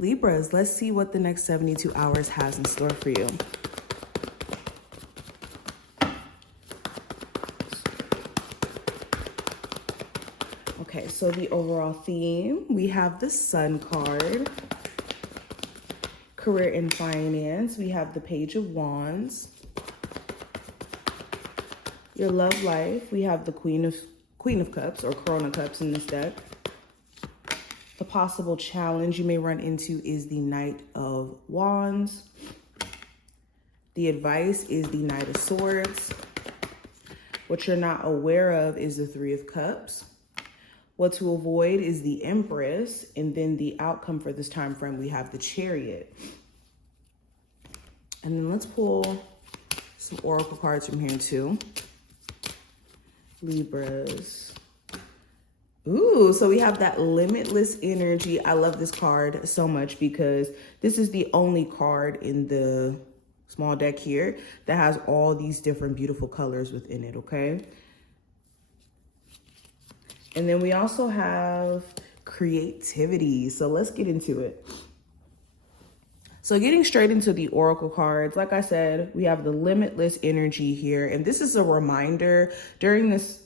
Libras, let's see what the next 72 hours has in store for you. Okay, so the overall theme, we have the Sun card. Career and finance, we have the Page of Wands. Your love life, we have the Queen of Cups or Corona Cups in this deck. The possible challenge you may run into is the Knight of Wands. The advice is the Knight of Swords. What you're not aware of is the Three of Cups. What to avoid is the Empress. And then the outcome for this time frame, we have the Chariot. And then let's pull some oracle cards from here too. Libras. Ooh, so we have that limitless energy. I love this card so much because this is the only card in the small deck here that has all these different beautiful colors within it, okay? And then we also have creativity. So let's get into it. So getting straight into the oracle cards, like I said, we have the limitless energy here. And this is a reminder during this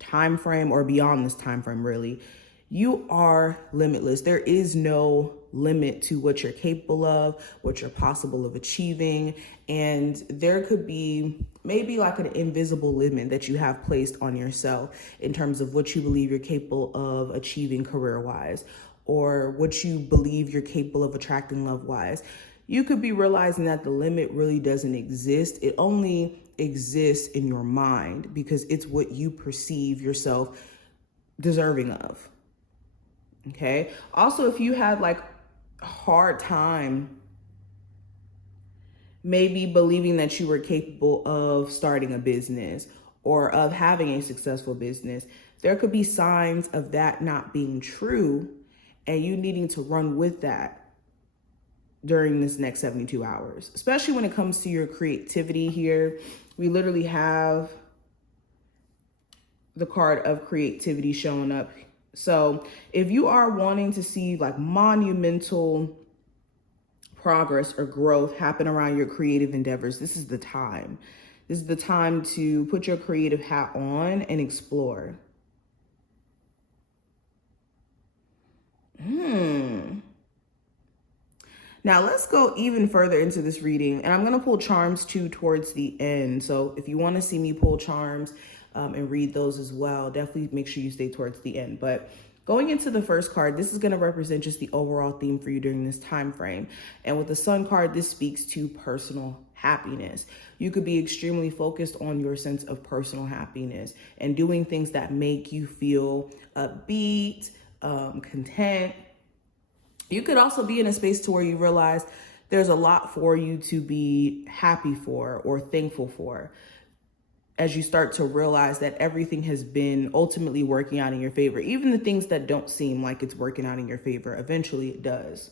time frame or beyond this time frame, really, you are limitless. There is no limit to what you're capable of, what you're possible of achieving. And there could be maybe like an invisible limit that you have placed on yourself in terms of what you believe you're capable of achieving career-wise, or what you believe you're capable of attracting love-wise. You could be realizing that the limit really doesn't exist. It only exists in your mind because it's what you perceive yourself deserving of. Okay. Also, if you had like a hard time maybe believing that you were capable of starting a business or of having a successful business, there could be signs of that not being true and you needing to run with that during this next 72 hours, especially when it comes to your creativity here. We literally have the card of creativity showing up. So if you are wanting to see like monumental progress or growth happen around your creative endeavors, this is the time. This is the time to put your creative hat on and explore. Now let's go even further into this reading, and I'm going to pull charms too towards the end. So if you want to see me pull charms and read those as well, definitely make sure you stay towards the end. But going into the first card, this is going to represent just the overall theme for you during this time frame. And with the Sun card, this speaks to personal happiness. You could be extremely focused on your sense of personal happiness and doing things that make you feel upbeat, content. You could also be in a space to where you realize there's a lot for you to be happy for or thankful for as you start to realize that everything has been ultimately working out in your favor. Even the things that don't seem like it's working out in your favor, eventually it does.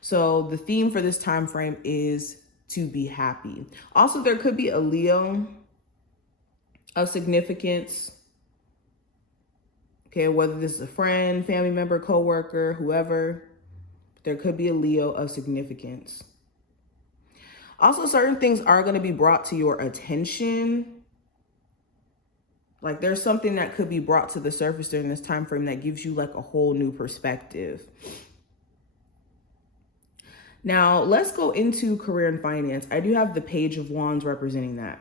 So the theme for this time frame is to be happy. Also, there could be a Leo of significance. Okay, whether this is a friend, family member, coworker, whoever, there could be a Leo of significance. Also, certain things are going to be brought to your attention. Like there's something that could be brought to the surface during this time frame that gives you like a whole new perspective. Now, let's go into career and finance. I do have the Page of Wands representing that.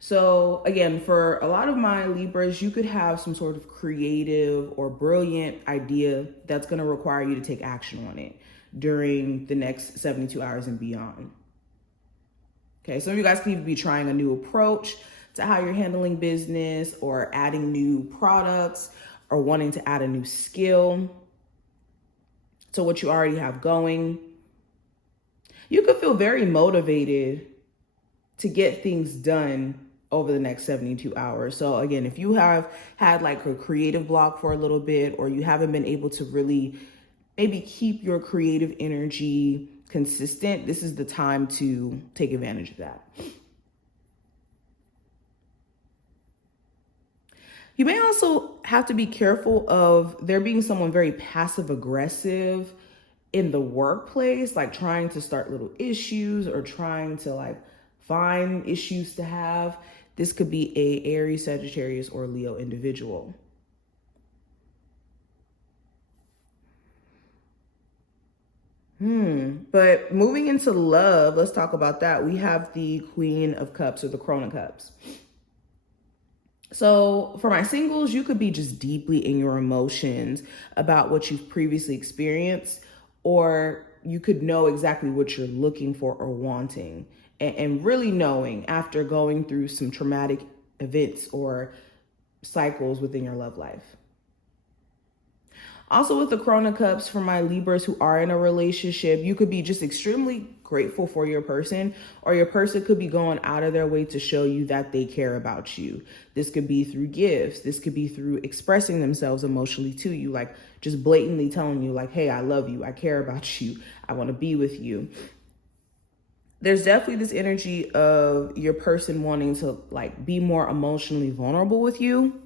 So again, for a lot of my Libras, you could have some sort of creative or brilliant idea that's going to require you to take action on it during the next 72 hours and beyond. Okay, some of you guys could even be trying a new approach to how you're handling business or adding new products or wanting to add a new skill to what you already have going. You could feel very motivated to get things done over the next 72 hours. So again, if you have had like a creative block for a little bit, or you haven't been able to really maybe keep your creative energy consistent, this is the time to take advantage of that. You may also have to be careful of there being someone very passive aggressive in the workplace, like trying to start little issues or trying to like find issues to have, this could be a Aries, Sagittarius, or Leo individual. But moving into love, let's talk about that. We have the Queen of Cups, or the Crone of Cups. So for my singles, you could be just deeply in your emotions about what you've previously experienced, or you could know exactly what you're looking for or wanting, and really knowing after going through some traumatic events or cycles within your love life. Also with the Crone of Cups, for my Libras who are in a relationship, you could be just extremely grateful for your person, or your person could be going out of their way to show you that they care about you. This could be through gifts. This could be through expressing themselves emotionally to you, like just blatantly telling you like, hey, I love you. I care about you. I want to be with you. There's definitely this energy of your person wanting to like be more emotionally vulnerable with you,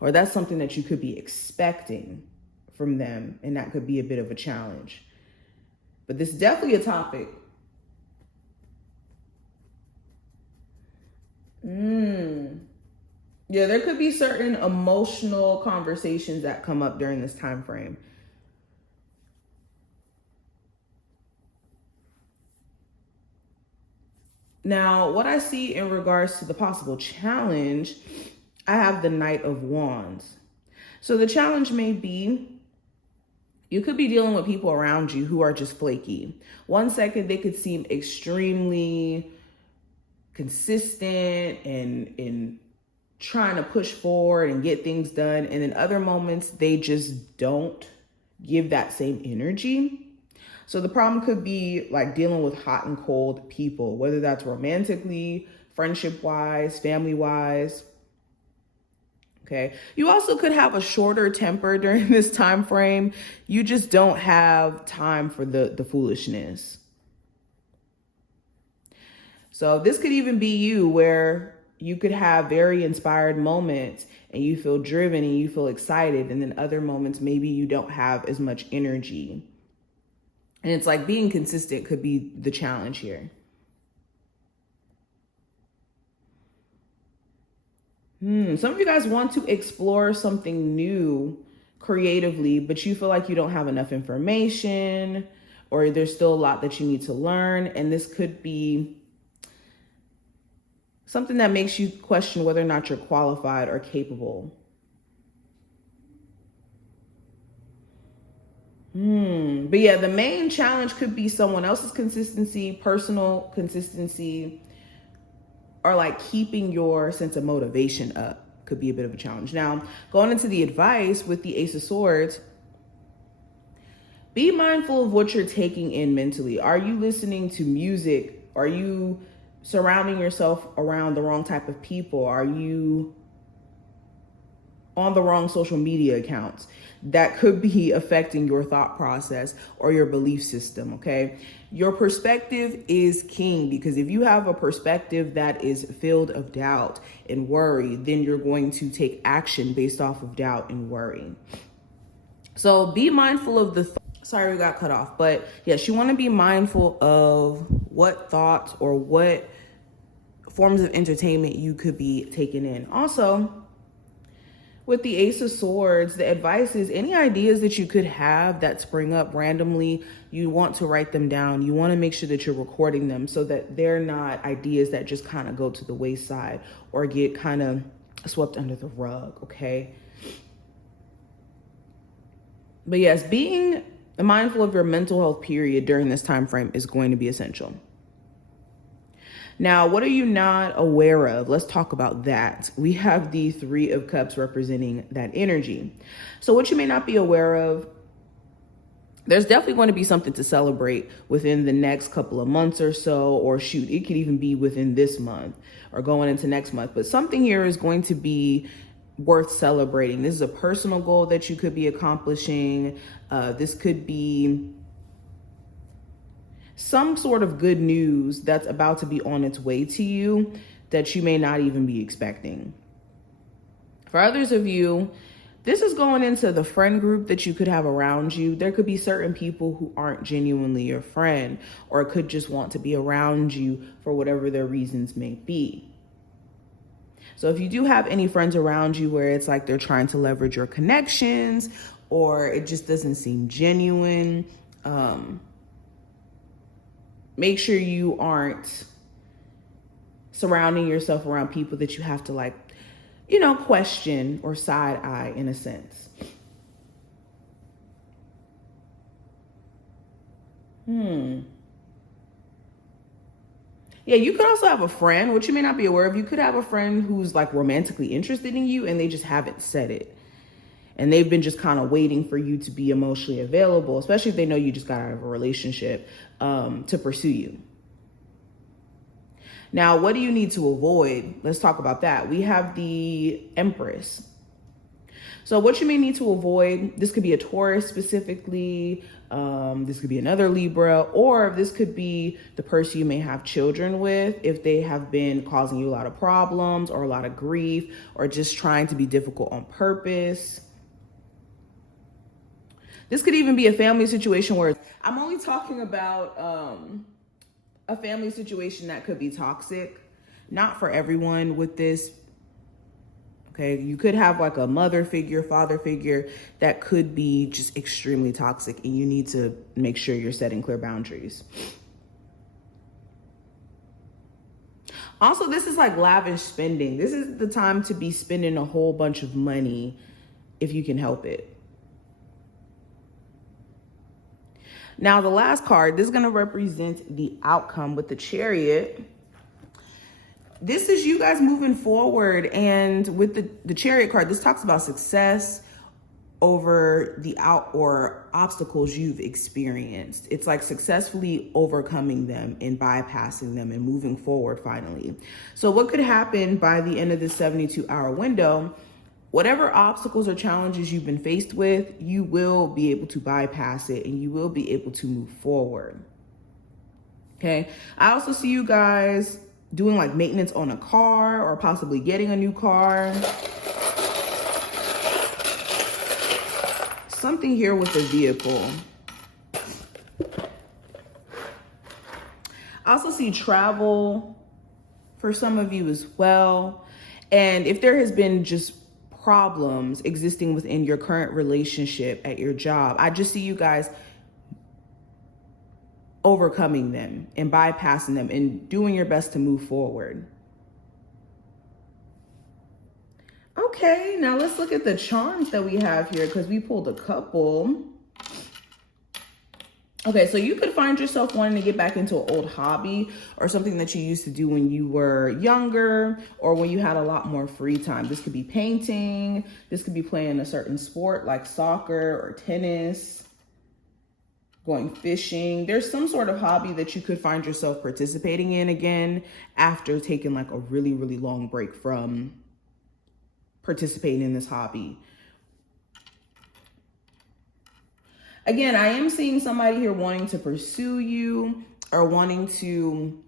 or that's something that you could be expecting from them, and that could be a bit of a challenge. But this is definitely a topic. Yeah, there could be certain emotional conversations that come up during this time frame. Now, what I see in regards to the possible challenge, I have the Knight of Wands. So the challenge may be, you could be dealing with people around you who are just flaky. One second, they could seem extremely consistent and trying to push forward and get things done. And then other moments, they just don't give that same energy. So the problem could be like dealing with hot and cold people, whether that's romantically, friendship-wise, family-wise. Okay. You also could have a shorter temper during this time frame. You just don't have time for the foolishness. So this could even be you, where you could have very inspired moments and you feel driven and you feel excited. And then other moments, maybe you don't have as much energy. And it's like being consistent could be the challenge here. Some of you guys want to explore something new creatively, but you feel like you don't have enough information, or there's still a lot that you need to learn. And this could be something that makes you question whether or not you're qualified or capable. But yeah, the main challenge could be someone else's consistency, personal consistency, or like keeping your sense of motivation up could be a bit of a challenge. Now, going into the advice with the Ace of Swords, be mindful of what you're taking in mentally. Are you listening to music? Are you surrounding yourself around the wrong type of people? Are you on the wrong social media accounts? That could be affecting your thought process or your belief system, okay? Your perspective is king, because if you have a perspective that is filled of doubt and worry, then you're going to take action based off of doubt and worry. So be mindful of the sorry, we got cut off. But yes, you want to be mindful of what thoughts or what forms of entertainment you could be taking in. Also, with the Ace of Swords, the advice is any ideas that you could have that spring up randomly, you want to write them down. You want to make sure that you're recording them so that they're not ideas that just kind of go to the wayside or get kind of swept under the rug, okay? But yes, being mindful of your mental health period during this time frame is going to be essential. Now, what are you not aware of? Let's talk about that. We have the Three of Cups representing that energy. So what you may not be aware of, there's definitely going to be something to celebrate within the next couple of months or so, or shoot, it could even be within this month or going into next month. But something here is going to be worth celebrating. This is a personal goal that you could be accomplishing. This could be some sort of good news that's about to be on its way to you that you may not even be expecting. For others of you, This is going into the friend group that you could have around you. There could be certain people who aren't genuinely your friend or could just want to be around you for whatever their reasons may be. So if you do have any friends around you where it's like they're trying to leverage your connections or it just doesn't seem genuine, make sure you aren't surrounding yourself around people that you have to like, you know, question or side eye in a sense. Yeah, you could also have a friend, which you may not be aware of. You could have a friend who's like romantically interested in you and they just haven't said it. And they've been just kind of waiting for you to be emotionally available, especially if they know you just got out of a relationship, to pursue you. Now, what do you need to avoid? Let's talk about that. We have the Empress. So what you may need to avoid, this could be a Taurus specifically, this could be another Libra, or this could be the person you may have children with if they have been causing you a lot of problems or a lot of grief or just trying to be difficult on purpose. This could even be a family situation where I'm only talking about a family situation that could be toxic. Not for everyone with this. Okay, you could have like a mother figure, father figure that could be just extremely toxic and you need to make sure you're setting clear boundaries. Also, this is like lavish spending. This is the time to be spending a whole bunch of money if you can help it. Now, the last card, this is going to represent the outcome with the Chariot. This is you guys moving forward. And with the Chariot card, this talks about success over the obstacles you've experienced. It's like successfully overcoming them and bypassing them and moving forward finally. So what could happen by the end of this 72-hour window? Whatever obstacles or challenges you've been faced with, you will be able to bypass it and you will be able to move forward. Okay. I also see you guys doing like maintenance on a car or possibly getting a new car. Something here with the vehicle. I also see travel for some of you as well. And if there has been just problems existing within your current relationship at your job, I just see you guys overcoming them and bypassing them and doing your best to move forward. Okay, now let's look at the charms that we have here because we pulled a couple. Okay, so you could find yourself wanting to get back into an old hobby or something that you used to do when you were younger or when you had a lot more free time. This could be painting. This could be playing a certain sport like soccer or tennis, going fishing. There's some sort of hobby that you could find yourself participating in again after taking like a really, really long break from participating in this hobby. Again, I am seeing somebody here wanting to pursue you or wanting to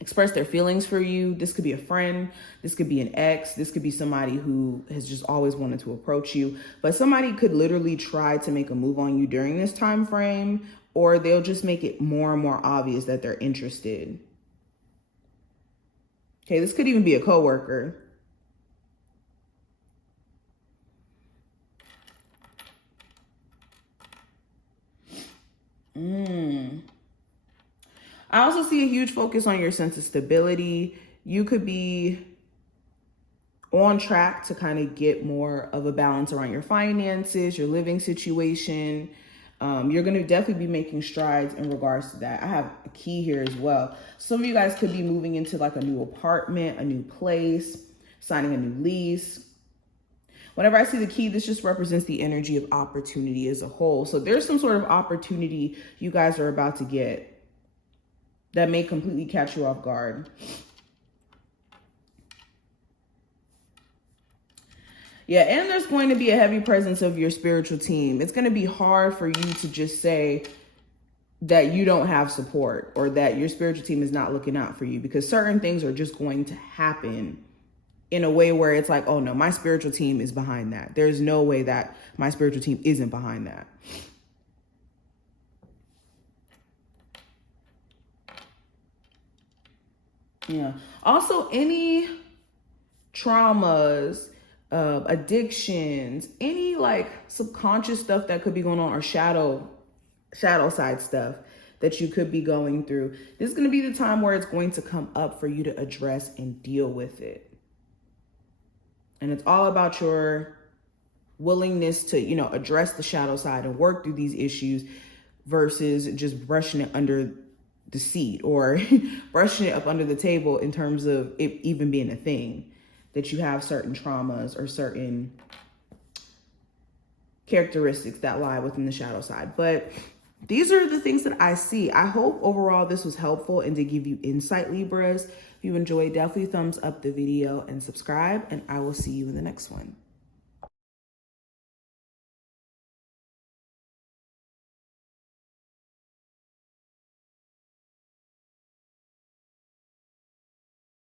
express their feelings for you. This could be a friend. This could be an ex. This could be somebody who has just always wanted to approach you. But somebody could literally try to make a move on you during this time frame, or they'll just make it more and more obvious that they're interested. Okay, this could even be a coworker. I also see a huge focus on your sense of stability. You could be on track to kind of get more of a balance around your finances, your living situation. You're going to definitely be making strides in regards to that. I have a key here as well. Some of you guys could be moving into like a new apartment, a new place, signing a new lease. Whenever I see the key, this just represents the energy of opportunity as a whole. So there's some sort of opportunity you guys are about to get that may completely catch you off guard. Yeah, and there's going to be a heavy presence of your spiritual team. It's going to be hard for you to just say that you don't have support or that your spiritual team is not looking out for you, because certain things are just going to happen in a way where it's like, oh no, my spiritual team is behind that. There's no way that my spiritual team isn't behind that. Yeah. Also, any traumas, addictions, any like subconscious stuff that could be going on, or shadow side stuff that you could be going through, this is going to be the time where it's going to come up for you to address and deal with it. And it's all about your willingness to, you know, address the shadow side and work through these issues versus just brushing it under the seat or brushing it up under the table in terms of it even being a thing, that you have certain traumas or certain characteristics that lie within the shadow side. But these are the things that I see. I hope overall this was helpful and to give you insight, Libras. If you enjoyed, definitely thumbs up the video and subscribe, and I will see you in the next one.